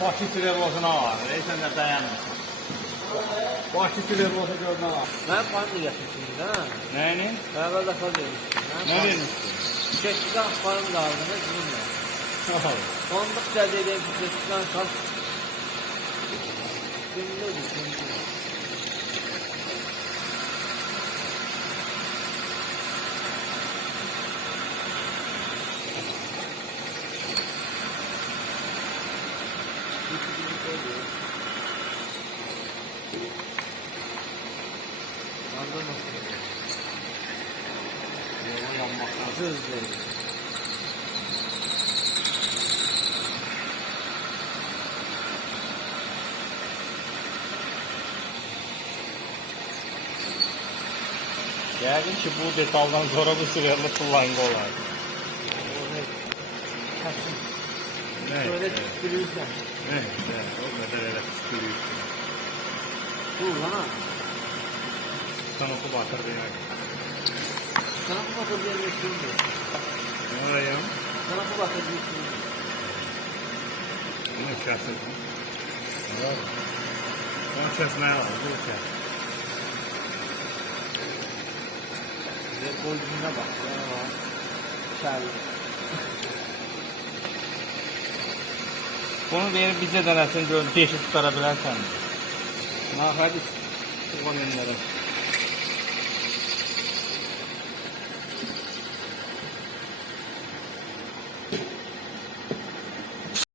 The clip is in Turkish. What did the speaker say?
Başı silerosuna var. Sen de dayanmışsın. Başı silerosu gördüğüne var. Ben pandı getirmişim ha. Neyini? Beraber lafaz vermiştim. Ne vermişsin? Çeşitden farım da aldınız bununla. Fındık dediğim çeşitden kaç. Şimdi şimdi. Yəqin ki, bu detaldan sonra bu silerli kullanıcı olar. Böyle tüskürürsen. Evet, o kadar elə tüskürüyorsun. Dur lan. Sen oku batırdı yani. Sana bu batır diyemezsin de. Ne oraya? Sana bu batır diyemezsin de. Bunu kesin. Onu kesmeye var, bu kes. Ve boycuna bak. Ya var. Şerli. Bunu verip bize denesin, gör, 5 tutara bilərsən. Mahədi, bu qoyunlara.